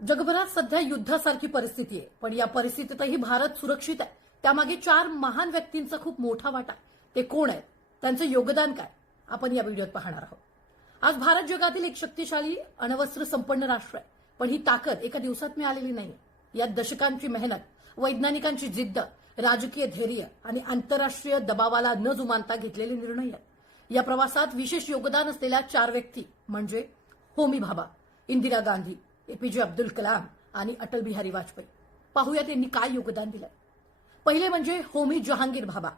जगभरात सध्या युद्धासारखी परिस्थिती आहे, पण या परिस्थितीतही भारत सुरक्षित आहे. त्यामागे 4 महान व्यक्तींचा खूप मोठा वाटा आहे. ते कोण आहेत, त्यांचं योगदान काय, आपण या व्हिडिओत पाहणार आहोत. आज भारत जगातील एक शक्तिशाली अण्वस्त्र संपन्न राष्ट्र आहे, पण ही ताकद एका दिवसात मिळालेली नाही. यात दशकांची मेहनत, वैज्ञानिकांची जिद्द, राजकीय धैर्य आणि आंतरराष्ट्रीय दबावाला न जुमानता घेतलेले निर्णय आहेत. या प्रवासात विशेष योगदान असलेल्या 4 व्यक्ती म्हणजे होमी भाभा, इंदिरा गांधी, एपीजे अब्दुल कलाम आणि अटल बिहारी वाजपेयी. पाहूया त्यांनी काय योगदान दिलंय. पहिले म्हणजे होमी जहांगीर भाभा.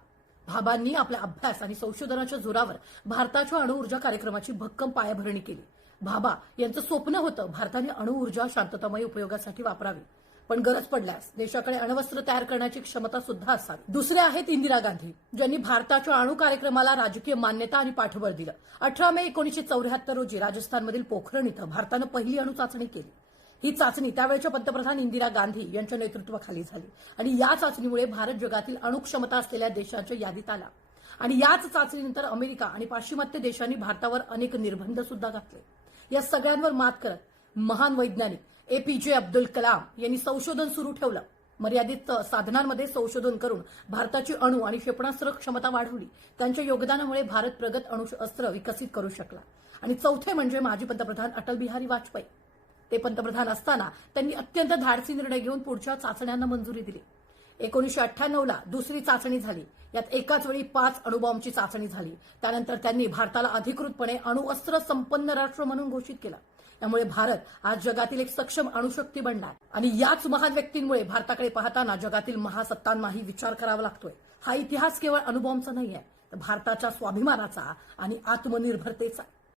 भाभांनी आपल्या अभ्यास आणि संशोधनाच्या जोरावर भारताच्या अणुऊर्जा कार्यक्रमाची भक्कम पायाभरणी केली. भाभा यांचं स्वप्न होतं भारताने अणुऊर्जा शांततामय उपयोगासाठी वापरावी, पण गरज पडल्यास देशाकडे अण्वस्त्र तयार करण्याची क्षमता सुद्धा असावी. दुसरे आहेत इंदिरा गांधी, ज्यांनी भारताच्या अणु कार्यक्रमाला राजकीय मान्यता आणि पाठबळ दिलं. 18 मे 1974 रोजी राजस्थानमधील पोखरण इथं भारतानं पहिली अणु चाचणी केली. ही चाचणी त्यावेळच्या पंतप्रधान इंदिरा गांधी यांच्या नेतृत्वाखाली झाली आणि या चाचणीमुळे भारत जगातील अणुक्षमता असलेल्या देशांच्या यादीत आला. आणि याच चाचणीनंतर अमेरिका आणि पाश्चिमात्य देशांनी भारतावर अनेक निर्बंध सुद्धा घातले. या सगळ्यांवर मात करत महान वैज्ञानिक एपीजे अब्दुल कलाम यांनी संशोधन सुरू ठेवलं. मर्यादित साधनांमध्ये संशोधन करून भारताची अणु आणि क्षेपणास्त्र क्षमता वाढवली. त्यांच्या योगदानामुळे भारत प्रगत अणुअस्त्र विकसित करू शकला. आणि चौथे म्हणजे माजी पंतप्रधान अटल बिहारी वाजपेयी. ते पंतप्रधान असताना त्यांनी अत्यंत धाडसी निर्णय घेऊन पुढच्या चाचण्यांना मंजुरी दिली. 1998ला दुसरी चाचणी झाली. यात एकाच वेळी 5 अणुबॉम्बची चाचणी झाली. त्यानंतर त्यांनी भारताला अधिकृतपणे अणुअस्त्र संपन्न राष्ट्र म्हणून घोषित केलं. त्यामुळे भारत आज जगातील एक सक्षम अणुशक्ती बनला आणि याच महान व्यक्तींमुळे भारताकडे पाहताना जगातील महासत्तांनाही विचार करावा लागतोय. हा इतिहास केवळ अणुबॉम्बचा नाहीये, तर भारताच्या स्वाभिमानाचा आणि आत्मनिर्भरतेचा.